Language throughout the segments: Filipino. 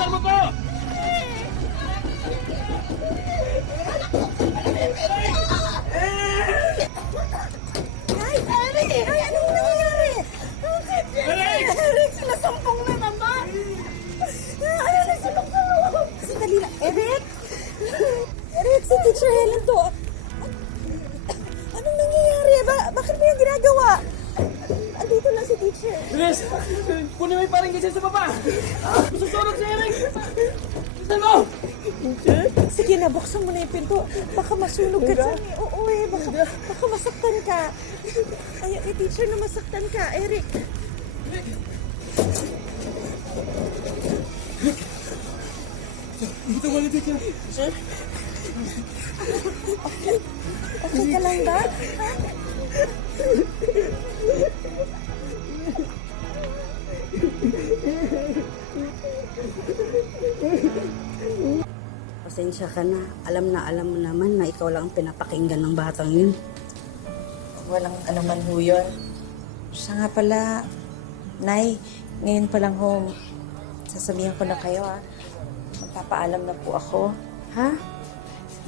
Bilisan mo to! Ay, Eric! Ay, anong nangyayari? Eric! Eric, sinasumpong na naman! Ay, nagsumpong na ako! Sandali lang. Eric! Eric, si Teacher Helen to. Anong nangyayari? Bakit mo yung ginagawa? Andito na si Teacher. Bilis! Kunin mo yung parang gising sa baba! Masusunod si Eric! Bilisan mo! Sige na, buksan mo na yung pinto. Baka masunog ka dyan. Oo eh, baka masaktan ka. Ay, teacher na masaktan ka, Eric. Dito wala dito. Sir? Okay ka lang ba? Pasensya ka na. Alam mo naman na ikaw lang ang pinapakinggan ng batang yun. Walang anuman ho yun. Siya nga pala, Nay, ngayon pa lang ho, sasabihan ko na kayo magpapaalam na po ako. Ha?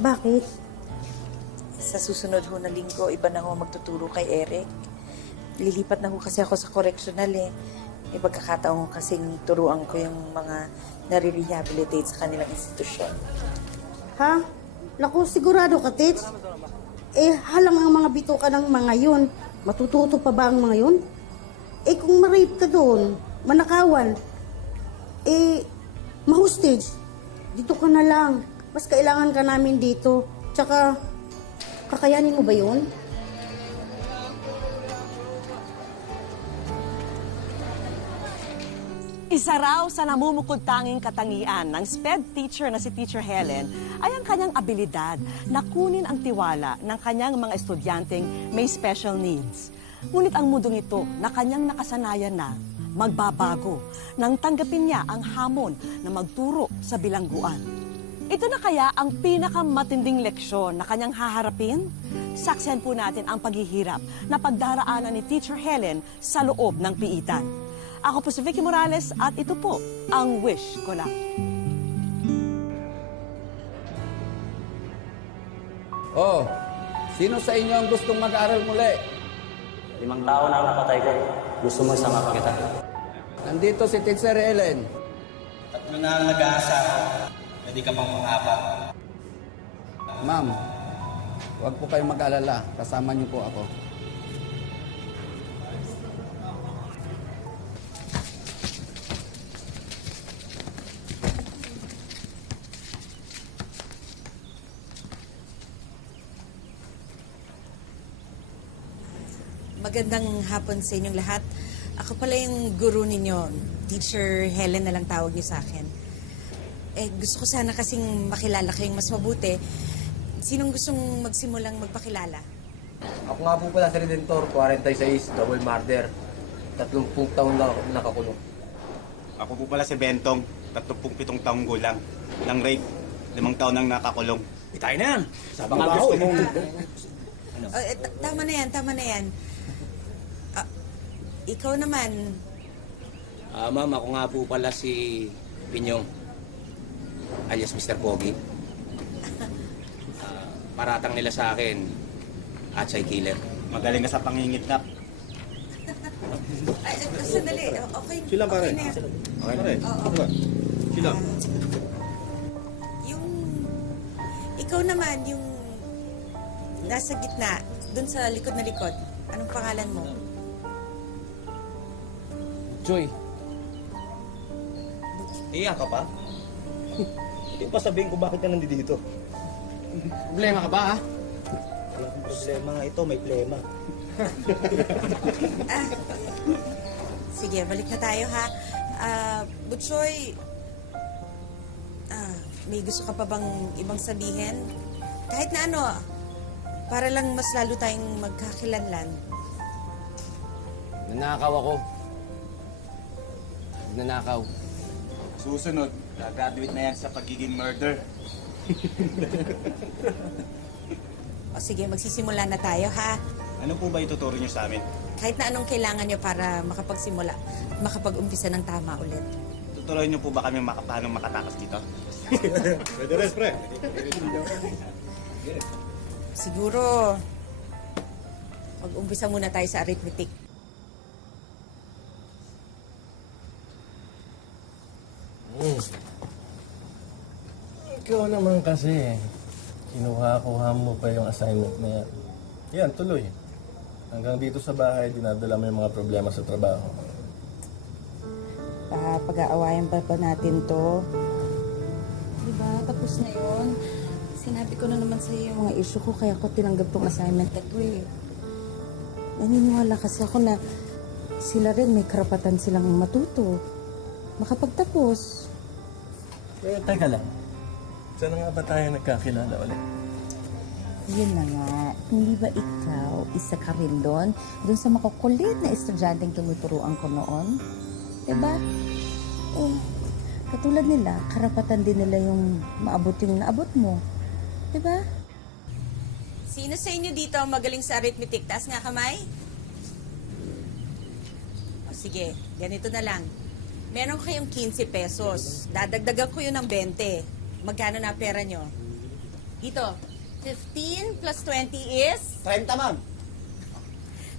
Bakit? Sa susunod ho na linggo, iba na ho magtuturo kay Eric. Lilipat na ho kasi ako sa correctional eh. May pagkakataon ho kasing turuan ko yung mga nare-rehabilitate sa kanilang institusyon. Ha? Naku, sigurado ka, Tits? Halang ang mga bituka ng mga yun. Matututo pa ba ang mga yun? Kung ma-rape ka doon, manakawan, ma-hostage, dito ka na lang. Mas kailangan ka namin dito. Tsaka, kakayanin mo ba yun? Isa raw sa namumukod-tanging katangian ng SPED teacher na si Teacher Helen ay ang kanyang abilidad na kunin ang tiwala ng kanyang mga estudyanteng may special needs. Ngunit ang mundong ito na kanyang nakasanayan na magbabago nang tanggapin niya ang hamon na magturo sa bilangguan. Ito na kaya ang pinakamatinding leksyon na kanyang haharapin? Saksihan po natin ang paghihirap na pagdaraanan ni Teacher Helen sa loob ng piitan. Ako po si Vicky Morales at ito po ang Wish Ko Lang. Oh, sino sa inyo ang gustong mag-aral muli? 5 tao na ang napatay ko. Gusto mo isama pa kita? Nandito si Teacher Helen. 3 na ang nag-aasa. Pwede ka pang pang-apat. Ma'am, huwag po kayong mag-alala. Kasama niyo po ako. Magandang hapon sa inyong lahat. Ako pala yung guru ninyo. Teacher Helen na lang tawag niyo sa akin. Gusto ko sana kasing makilala kayong mas mabuti. Sinong gustong magsimulang magpakilala? Ako nga po pala si Redentor, 46, double murder. 30 taon na ako nakakulong. Ako po pala si Bentong, 37 taong gulang. Nang rape, 5 taon nang nakakulong. Itay na yan! Sabang Baka ako gusto mong... Tama na yan, tama na yan. Ikaw naman, Ma'am, ako nga po pala si Pinyong, alias Mr. Pogi. Paratang nila sa akin, Atsay Killer. Magaling ka sa pangingitnap. sandali. Okay, Sila pare. okay na yan. Okay na rin. Sila. Yung, ikaw naman, yung nasa gitna, dun sa likod na likod, anong pangalan mo? Joy, Iyak ka pa? Hindi pa sabihin ko bakit ka nandito. Problema ka ba, ha? Wala akong problema nga ito, may plema. Sige, balik na tayo ha. Butchoy, may gusto ka pa bang ibang sabihin? Kahit na ano, para lang mas lalo tayong magkakilanlan. nanakaw ako. Nanakaw. Susunod, gagraduate na yan sa pagiging murder. O sige, magsisimula na tayo ha. Ano po ba ituturo niyo sa amin? Kahit na anong kailangan nyo para makapagsimula at makapag-umpisa ng tama ulit. tutuloy niyo po ba kami paano makatakas dito? Pwede rin, pre. Siguro, mag-umpisa muna tayo sa arithmetic. Ikaw naman kasi, kinuha-kuha mo pa yung assignment na yan. Yan, tuloy. Hanggang dito sa bahay, dinadala mo yung mga problema sa trabaho. Pag-aawayan pa natin to. Diba? Tapos na yun. Sinabi ko na naman sa iyo yung mga issue ko, kaya ko tinanggap tong assignment na to eh. Naniniwala kasi ako na sila rin may karapatan silang matuto. Makapagtapos. Eh, teka lang. Saan nga ba tayo nagkakilala ulit? Yun na nga. Hindi ba ikaw, isa ka rin doon? Doon sa makukulit na estudyanteng tinuturuan ko noon? Diba? Eh, katulad nila, karapatan din nila yung maabot yung naabot mo. Diba? Sino sa inyo dito ang magaling sa arithmetic? Taas nga kamay. O sige, ganito na lang. Meron kayong 15 pesos. Dadagdagan ko yun ng 20. Magkano na pera nyo? Dito, 15 plus 20 is? 30, ma'am.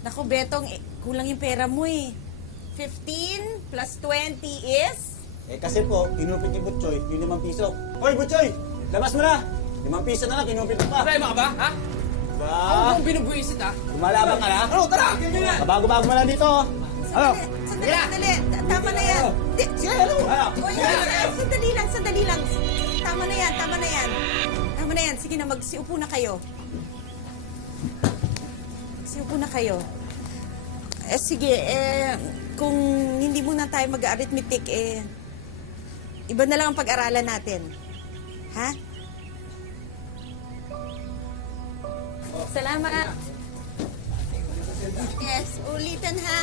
Naku, Betong, kulang yung pera mo eh. 15 plus 20 is? Eh kasi po, kinupit ni Butchoy yung 5 piso. Hoy, Butchoy! Labas mo na! 5 piso na lang, kinupit mo pa. Problema ka ba, ha? Ba? Ako kung binubuisit, ha? Lumalaban ka na? Ano, tara! Kabago-bago mo na dito. Ano? Sandali. Tama na yan. Sige, ano? Uy, sandali lang. Tama na yan. Sige na, magsiupo na kayo. Sige, kung hindi muna tayo mag-arithmetic, iba na lang ang pag-aralan natin. Ha? Salamat. Yes, ulitin ha.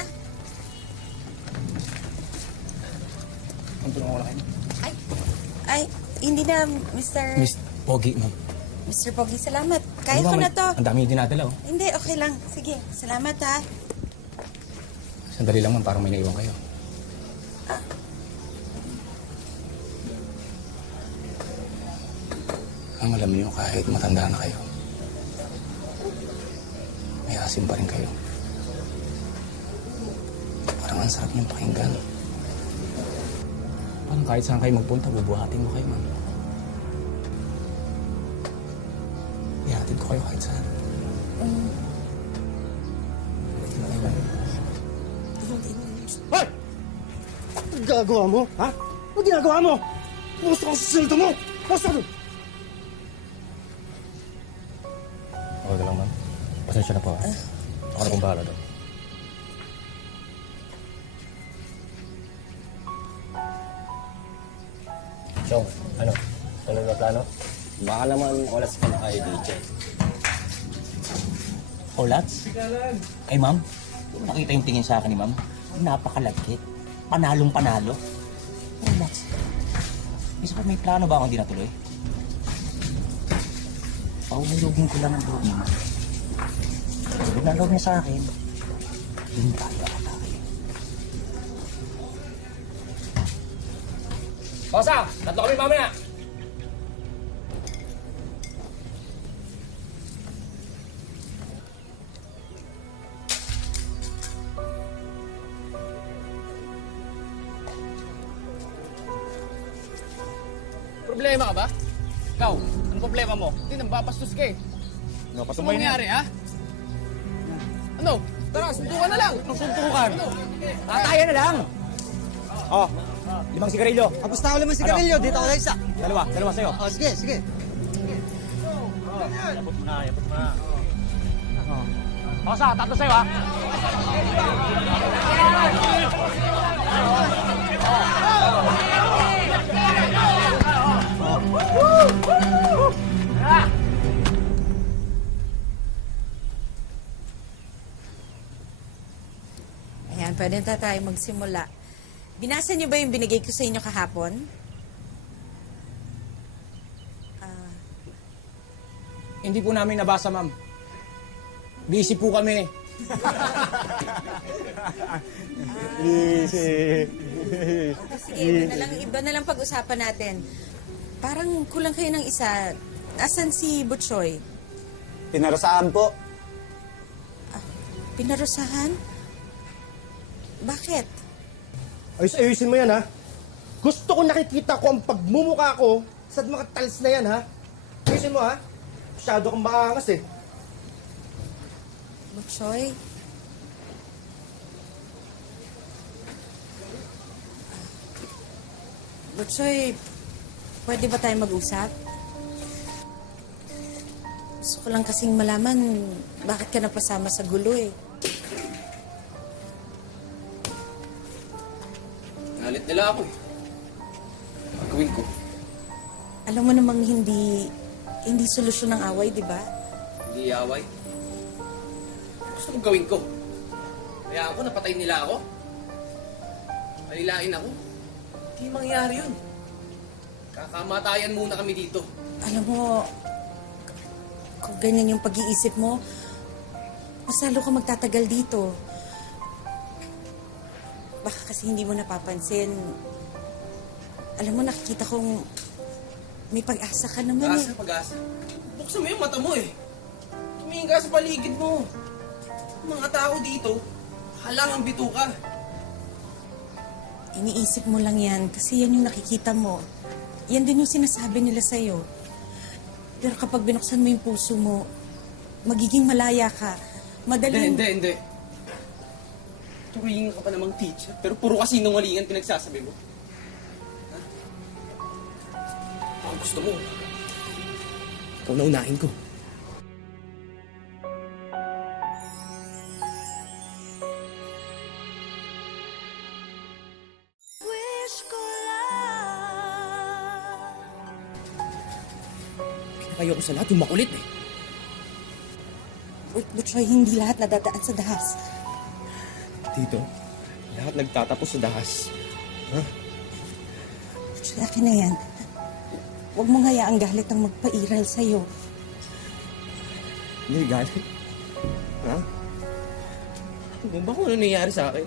Ang tulungan ko na kayo. Ay, hindi na, Mr. Miss Pogi, ma'am. Mr. Pogi, salamat. Kaya ko na to. Ang dami yung dinadala, oh. Hindi, okay lang. Sige, salamat ha. Sandali lang, ma'am. Parang may naiwan kayo. Ang alam niyo, kahit matanda na kayo, may asim pa rin kayo. Parang ang sarap niyong pakinggan. Parang kahit saan kayo magpunta, bubuhatin ko kayo, ma'am. Ihatid ko kayo kahit saan. Hoy! Ang ginagawa mo, ha? Ang ginagawa mo? Pusto ka sa sildo mo! Pusto ka! Okay lang, ma'am. Pasensya na po. Ako na pong bahala doon. Chong, ano? Ano na plano? Baka naman oras ka na kayo, DJ. Olats? Ay, ma'am. Nakita yung tingin sa akin ni ma'am. Napakalagkit. Panalong-panalo. Olats. Isa pa may plano ba akong di natuloy? Paulugin ko lang ang loob niya, ma'am. Huwag na loob niya sa akin. Hindi tayo atake. Kosa, tatlo kami mamaya. Problema ka ba? Ikaw, anong problema mo? Hindi, nambapastos ka eh. No, Ano mangyari, ha? Ano? Tara, suntukan na lang. Suntukan. Tataya na lang! Oh, 5 sigarilyo. tapos na ako 5 sigarilyo. Dito ako sa isa. Dalawa sa'yo. Oh, sige. Yapot mo na. Kosa, tatlo sa'yo, ha? Ayan, pwede na tayo magsimula. Binasa niyo ba yung binigay ko sa inyo kahapon? Hindi po namin nabasa, ma'am. Busy po kami. Busy. Sige, iba na lang pag-usapan natin. Parang kulang kayo ng isa. Asan si Butchoy? Pinarasahan po. Pinarusahan? Bakit? Ayusin mo yan, ha? Gusto ko nakikita ko ang pagmumukha ko sa mga talis na yan, ha? Ayusin mo, ha? Masyado kang maangas, eh. Butchoy? Butchoy, pwede ba tayo mag-usap? Gusto ko lang kasing malaman bakit ka napasama sa gulo eh. Galit nila ako eh. Gagawin ko. Alam mo namang hindi solusyon ng away, di ba? Hindi away. Gusto kong gawin ko. Kaya ako, napatay nila ako. Palilain ako. Hindi mangyayari yun. Kakamatayan muna kami dito. Alam mo, kung ganyan yung pag-iisip mo, mas lalo ka magtatagal dito. Baka kasi hindi mo napapansin. Alam mo, nakikita kong may pag-asa ka naman eh. Pag-asa. Buksan mo yung mata mo eh. Tumingin ka sa paligid mo. Mga tao dito, halangang bituka. Iniisip mo lang yan kasi yan yung nakikita mo. Yan din yung sinasabi nila sa'yo. Pero kapag binuksan mo yung puso mo, magiging malaya ka. Madaling... Hindi. Turingin ka pa namang teacher, pero puro kasinungalingan pinagsasabi mo. Ha? Ako gusto mo. Ikaw na unahin ko. Pinakayo ko sa lahat yung makulit eh. Butchoy, hindi lahat nadadaan sa dahas. Dito, lahat nagtatapos sa dahas. Ha? Butchoy, akin na yan. Huwag mong hayaang galit ang magpairal sa'yo. Hindi galit. Ha? Ano ba kung ano nangyayari sa akin?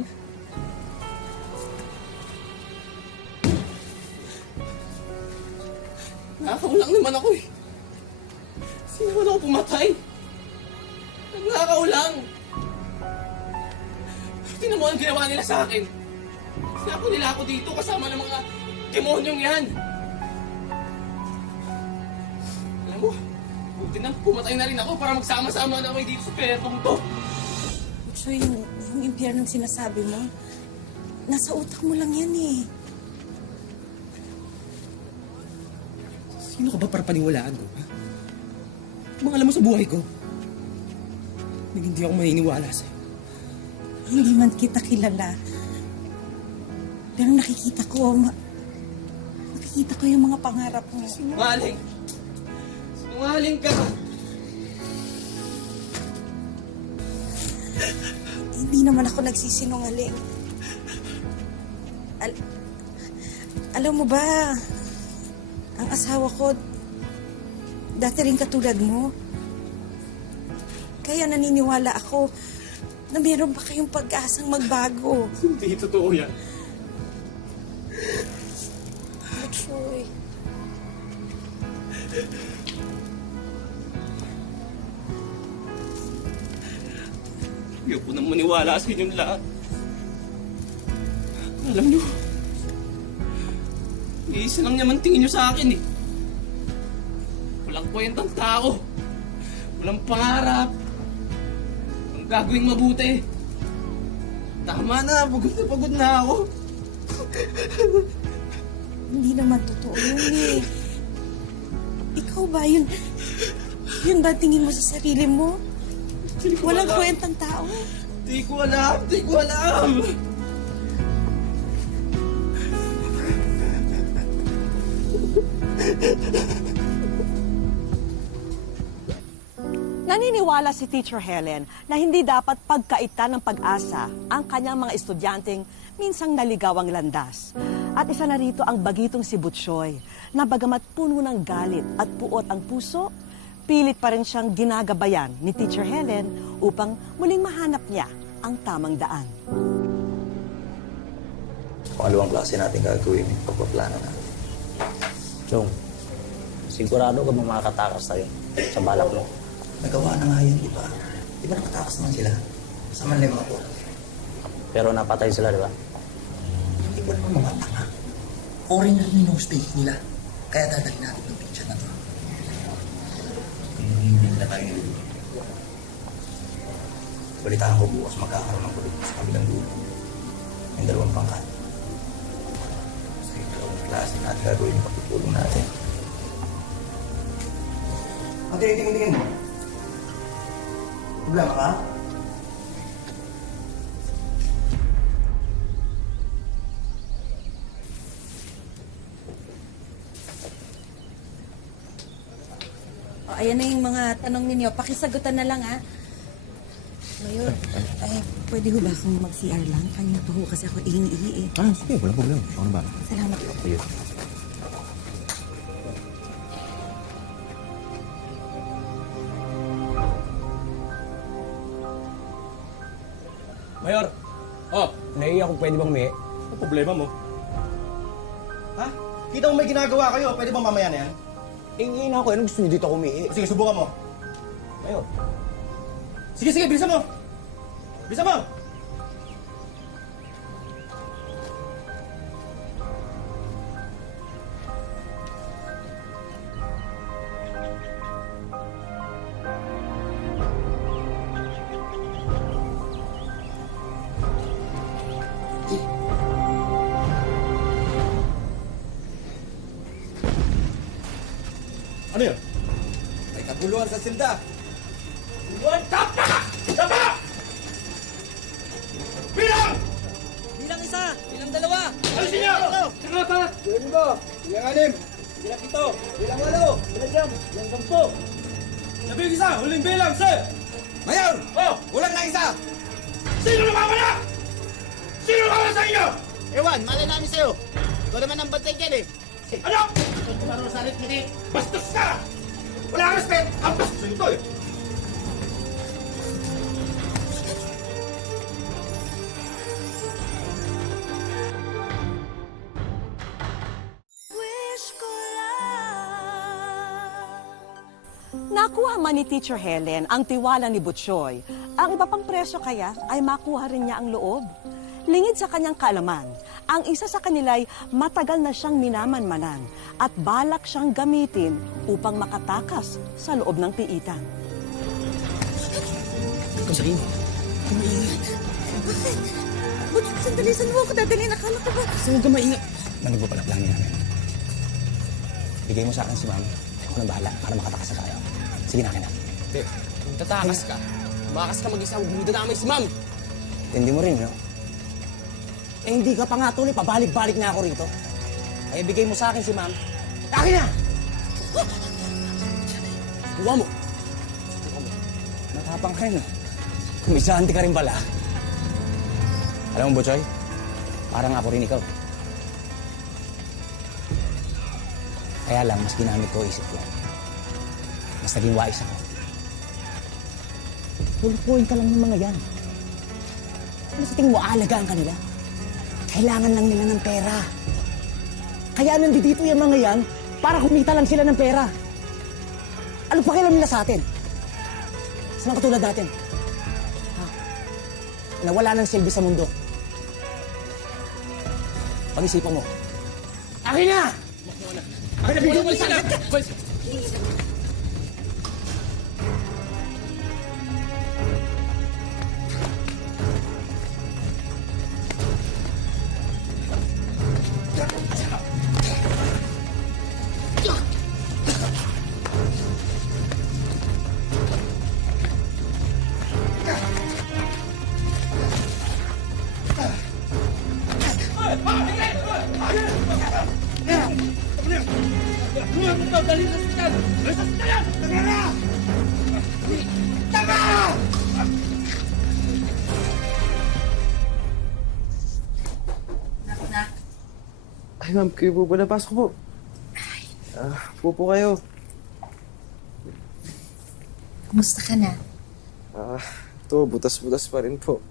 Nakakaulang naman ako eh. Sino naman ako pumatay? Nakakaulang! Tingnan mo ang ginawa nila sa akin. Sinako nila ako dito kasama ng mga demonyong yan. Alam mo, buti na pumatay na rin ako para magsama-sama na kami dito sa pertong to. Butchoy, yung impyernong sinasabi mo, nasa utak mo lang yan eh. Sino ka ba para paniwalaan ko, ha? Mga alam mo sa buhay ko, hindi ako maniniwala sa'yo. Hindi man kita kilala. Pero nakikita ko yung mga pangarap mo. Sinungaling! Sinungaling ka! Hindi naman ako nagsisinungaling. Alam mo ba, ang asawa ko, dati rin katulad mo. Kaya naniniwala ako na meron pa kayong pag-asang magbago. Hindi totoo yan. Butchoy. Ayoko nang maniwala sa inyong lahat. Alam nyo, isa lang naman tingin nyo sa akin eh. Walang kwentang tao. Walang pangarap. Ang gagawing mabuti. Tama na, pagod na ako. Hindi naman totoo yun eh. Ikaw ba yun? Yun ba tingin mo sa sarili mo? Hindi ko Walang alam. kwentang tao. Di ko alam. Naniniwala si Teacher Helen na hindi dapat pagkaitan ng pag-asa ang kanyang mga estudyanteng minsang naligawang landas. At isa na rito ang bagitong si Butchoy, na bagamat puno ng galit at puot ang puso, pilit pa rin siyang ginagabayan ni Teacher Helen upang muling mahanap niya ang tamang daan. Pangalawang klase natin gagawin yung pagpaplano na. Chong, sigurado ka ba makakatakas tayo sa balak mo? Nagawa na nga yun, di ba? Di ba nakatakas naman sila? Sa manlima ko. Pero napatay sila, di ba? Hindi ba naman mga tanga? Foreigner yung stake nila. Kaya dadali natin yung picture na to. Hindi na tayo. Balitaan ko bukas magkakaroon ng kulit sa kabilang dulo. Yung dalawang pangkat. Sa yung dalawang klase natin gagawin yung pagpupulong natin. Ate, tingin mo. Problema ka? O, ayan na yung mga tanong ninyo. Pakisagutan na lang, ha? Mayor, ay, pwede ho ba akong mag-CR lang? Kanina pa ho kasi ako ihi-ihi eh. Sige, walang problema. Ako na ba? Salamat po. Ayun. Mayor! Oh, Naiiyak kung pwede bang may... ano problema mo? Ha? Kita mo may ginagawa kayo, pwede bang mamaya na yan? Ingin ako, anong gusto niyo dito kumihi? Sige, subukan mo. Mayor, Sige, bilisan mo! Bilisan mo! Ano yun? May kaguluhan sa silda. Bilang! Bilang isa, bilang dalawa. Alisin niyo! Bilang mo. Bilang 6. Bilang 7. Bilang 8. Bilang 9. Bilang 10. Sabi yung isa, huling bilang, sir! Mayor! Oh! Kulang na isa! Sino namamala? Sino namamala sa inyo? Ewan, malay namin sa'yo. Ikaw naman ang bantay dyan eh. Ano? Bastos ka! Wala kang respect! Ang bastos sa ito eh! Nakuha man ni Teacher Helen ang tiwala ni Butchoy. Ang iba pang presyo kaya ay makuha rin niya ang loob. Lingid sa kanyang kaalaman, ang isa sa kanila'y matagal na siyang minamanmanan at balak siyang gamitin upang makatakas sa loob ng piitan. Sandali, saan mo ako dadalhin? Akala ko ba? Huwag ka maingat. Manig mo pala plano namin. Bigay mo sa akin si Ma'am. Ako na bahala para makatakas na tayo. Sige na, akin na. Hindi, kung tatakas ka, tumakas ka mag-isa, huwag mo dadamay si ma'am. Hindi mo rin, no? Eh, hindi ka pa nga tuloy. Pabalik-balik na ako rito. Kaya bigay mo sa akin si Ma'am. Akin na! Buwa mo. Matapang ka rin, no? Kumisanti ka rin pala. Alam mo, Butchoy, parang ako rin ikaw. Kaya lang, mas ginamit ko isip ko. Mas naging wais ako. Pulupuin ka lang ng mga yan. Ano sa tingin mo, aalagaan ka nila? Kailangan lang nila ng pera. Kaya nandito yung mga yan para kumita lang sila ng pera. Ano pa kailan nila sa atin? Sa mga katulad natin. Ha? Nawala ng silbi sa mundo. Pag-isipan mo. Akin na! Akin na, bigyan mo sila! Ay, ma'am, kayo po pala. Pasok po. Po kayo. Kumusta ka na? Ito, butas-butas pa rin po.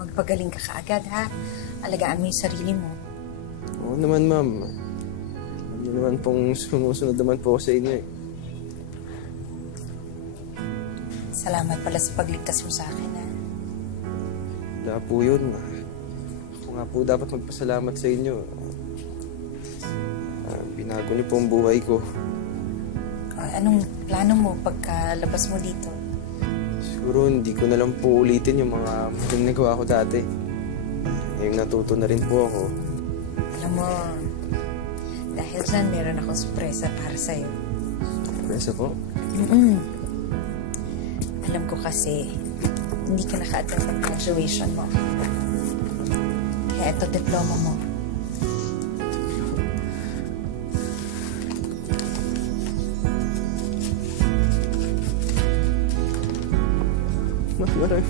magpagaling ka kaagad, ha? Alagaan mo yung sarili mo. Oo naman, ma'am. Ano naman pong sumusunod naman po ako sa inyo eh. Salamat pala sa pagligtas mo sa akin, ha? Wala po yun. Ako nga po dapat magpasalamat sa inyo. Binago niyo po ang buhay ko. Anong plano mo pagkalabas mo dito? Siguro hindi ko na lang po ulitin yung mga maling nagawa ko dati. Ngayong natuto na rin po ako. Alam mo, dahil dyan meron akong sorpresa para sa'yo. Sorpresa po? Alam ko kasi, hindi ka naka-attend ng graduation mo. Kaya ito diploma mo.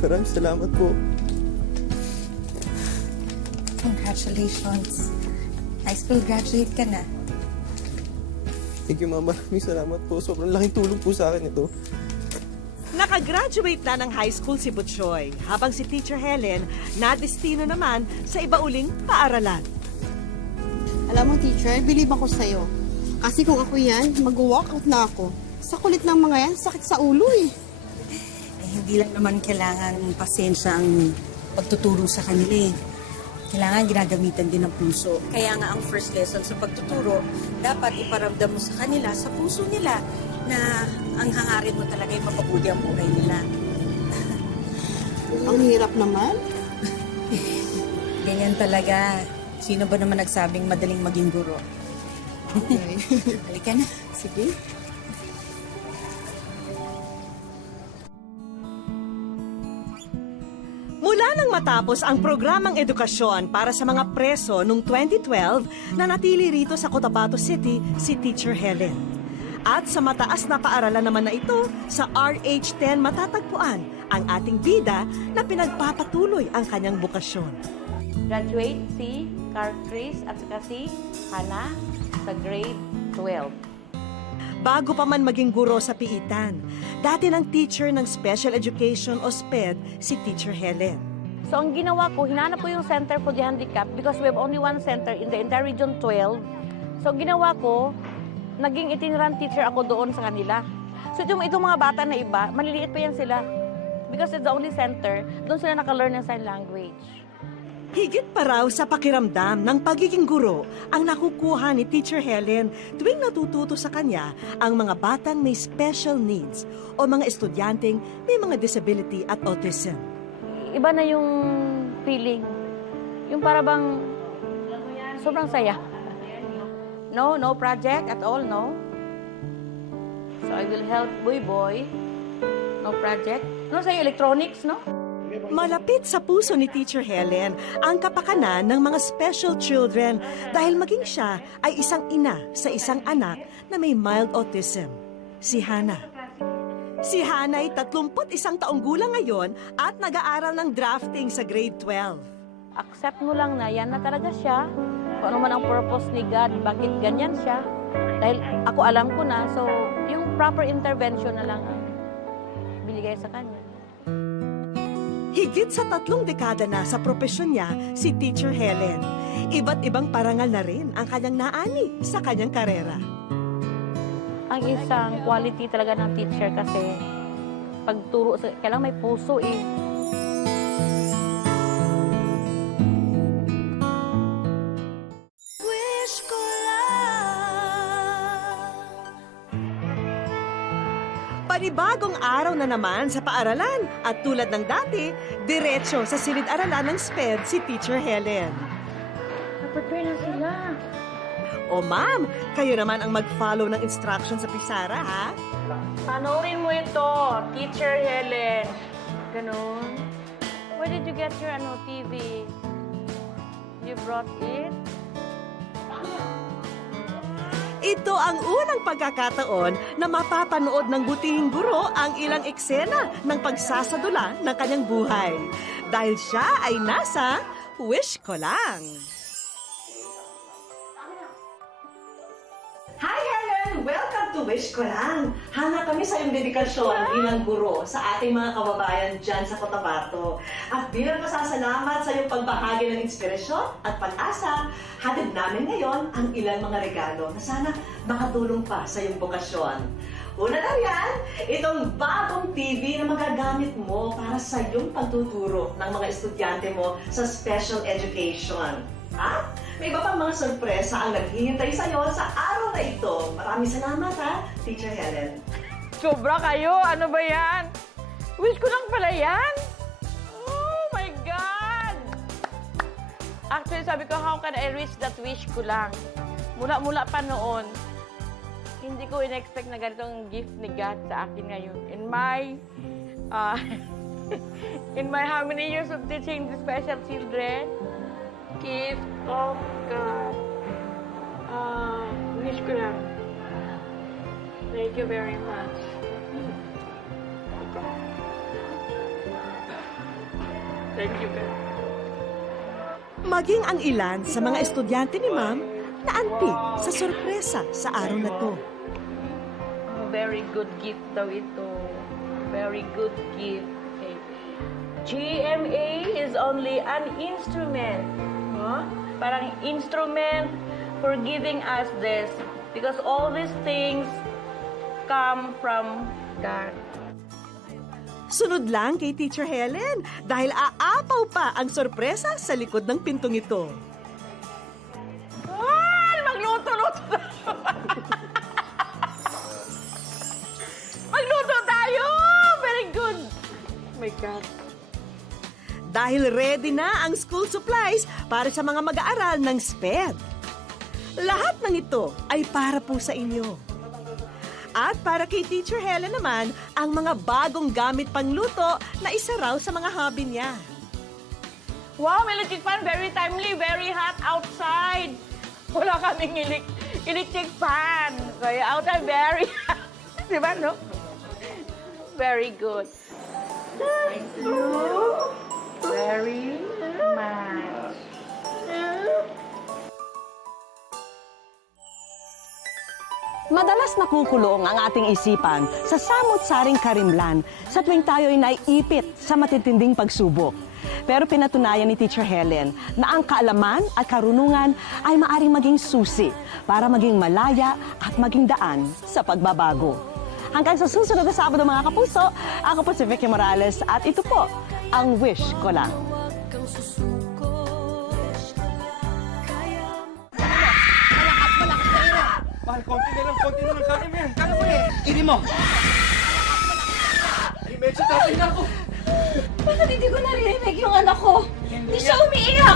Maraming salamat po. Congratulations. High school graduate ka na. Thank you, ma'am. Maraming salamat po. Sobrang laking tulong po sa akin ito. Nakagraduate na ng high school si Butchoy, habang si Teacher Helen na-destino naman sa iba uling paaralan. Alam mo, teacher, believe ako sa'yo. Kasi kung ako yan, mag-walk out na ako. Sa kulit ng mga yan, sakit sa ulo eh. Hindi lang naman kailangan pasensya ang pagtuturo sa kanila eh. Kailangan ginagamitan din ng puso. Kaya nga ang first lesson sa pagtuturo, dapat iparamdam mo sa kanila, sa puso nila, na ang hangarin mo talaga ay mapabuti ang buhay nila. Ang hirap naman. Ganyan talaga. Sino ba naman nagsabing madaling maging guro? Okay. Halika na. Sige. Mula nang matapos ang programang edukasyon para sa mga preso noong 2012, nanatili rito sa Cotabato City si Teacher Helen. At sa mataas na paaralan naman na ito, sa RH10 matatagpuan ang ating bida na pinagpapatuloy ang kanyang bukasyon. Graduate si Car Chris at saka si Hannah sa grade 12. Bago pa man maging guro sa piitan, dati ng teacher ng Special Education o SPED si Teacher Helen. So ang ginawa ko, hinanap ko yung Center for the Handicapped because we have only one center in the entire Region 12. So ang ginawa ko, naging itinerant teacher ako doon sa kanila. So itong mga bata na iba, maliliit pa yan sila. Because it's the only center, doon sila naka-learn ng sign language. Higit pa raw sa pakiramdam ng pagiging guro ang nakukuha ni Teacher Helen tuwing natututo sa kanya ang mga batang may special needs o mga estudyanteng may mga disability at autism. Iba na yung feeling. Yung para bang sobrang saya. No project at all, no. So I will help Boy. No project. No sa'yo, electronics, no? Malapit sa puso ni Teacher Helen ang kapakanan ng mga special children dahil maging siya ay isang ina sa isang anak na may mild autism, si Hannah. Si Hannah ay 31 taong gulang ngayon at nag-aaral ng drafting sa grade 12. Accept mo lang na yan na talaga siya. Kung ano man ang purpose ni God, bakit ganyan siya. Dahil ako alam ko na, so yung proper intervention na lang ang binigay sa kanya. Higit sa 3 dekada na sa propesyon niya si Teacher Helen. Iba't ibang parangal na rin ang kanyang naani sa kanyang karera. Ang isang quality talaga ng teacher kasi pagturo, kailangan may puso eh. Wish ko lang. Panibagong araw na naman sa paaralan at tulad ng dati, diretso sa silid-aralan ng SPED si Teacher Helen. Na-prepare na sila. O ma'am, kayo naman ang mag-follow ng instruction sa Pisara, ha? Panoorin mo ito, Teacher Helen. Ganon. Where did you get your TV? You brought it? Ito ang unang pagkakataon na mapapanood ng butihing guro ang ilang eksena ng pagsasadula ng kanyang buhay. Dahil siya ay nasa Wish Ko Lang. Hi, Helen! Welcome to to Wish Ko Lang. Hana kami sa iyong dedikasyon bilang guro sa ating mga kababayan dyan sa Cotabato. At bilang pasasalamat sa iyong pagbahagi ng inspirasyon at pag-asa, hatid namin ngayon ang ilang mga regalo na sana makatulong pa sa iyong bokasyon. Una na yan, itong bagong TV na magagamit mo para sa iyong pagtuturo ng mga estudyante mo sa special education. At may iba pang mga sorpresa ang naghihintay sa iyo sa araw na ito. Maraming salamat ha, Teacher Helen. Sobra kayo! Ano ba yan? Wish ko lang pala yan! Oh my God! Actually, sabi ko, how can I reach that wish ko lang? Mula pa noon, hindi ko in-expect na ganitong gift ni God sa akin ngayon. In my how many years of teaching the special children, gift of God. Wish ko lang. Thank you very much. Thank you, God. Maging ang ilan sa mga estudyante ni Ma'am naantig sa sorpresa sa araw na to. Very good gift daw ito. Very good gift. Okay. GMA is only an instrument. Huh? Parang instrument for giving us this. Because all these things come from God. Sunod lang kay Teacher Helen dahil aapaw pa ang sorpresa sa likod ng pintong ito. Magluto-luto Magluto tayo! Very good! Oh my God. Dahil ready na ang school supplies para sa mga mag-aaral ng SPED. Lahat ng ito ay para po sa inyo. At para kay Teacher Helen naman, ang mga bagong gamit pangluto na isa raw sa mga hobby niya. Wow, may electric fan. Very timely. Very hot outside. Wala kaming electric fan. Kaya outside very hot. Diba, no? Very good. Thank you very much. Madalas nakukulong ang ating isipan sa samot-saring karimlan sa tuwing tayo'y naiipit sa matitinding pagsubok. Pero pinatunayan ni Teacher Helen na ang kaalaman at karunungan ay maaring maging susi para maging malaya at maging daan sa pagbabago. Hanggang sa susunod na Sabado mga kapuso, ako po si Vicky Morales at ito po ang Wish Ko Lang. Mahal, konti na lang. Kaya mo yan. Kaya mo yan. Kini mo. Ay, medyo tatay na ako. Bakit hindi ko naririnig yung anak ko? Hindi siya umiiyak!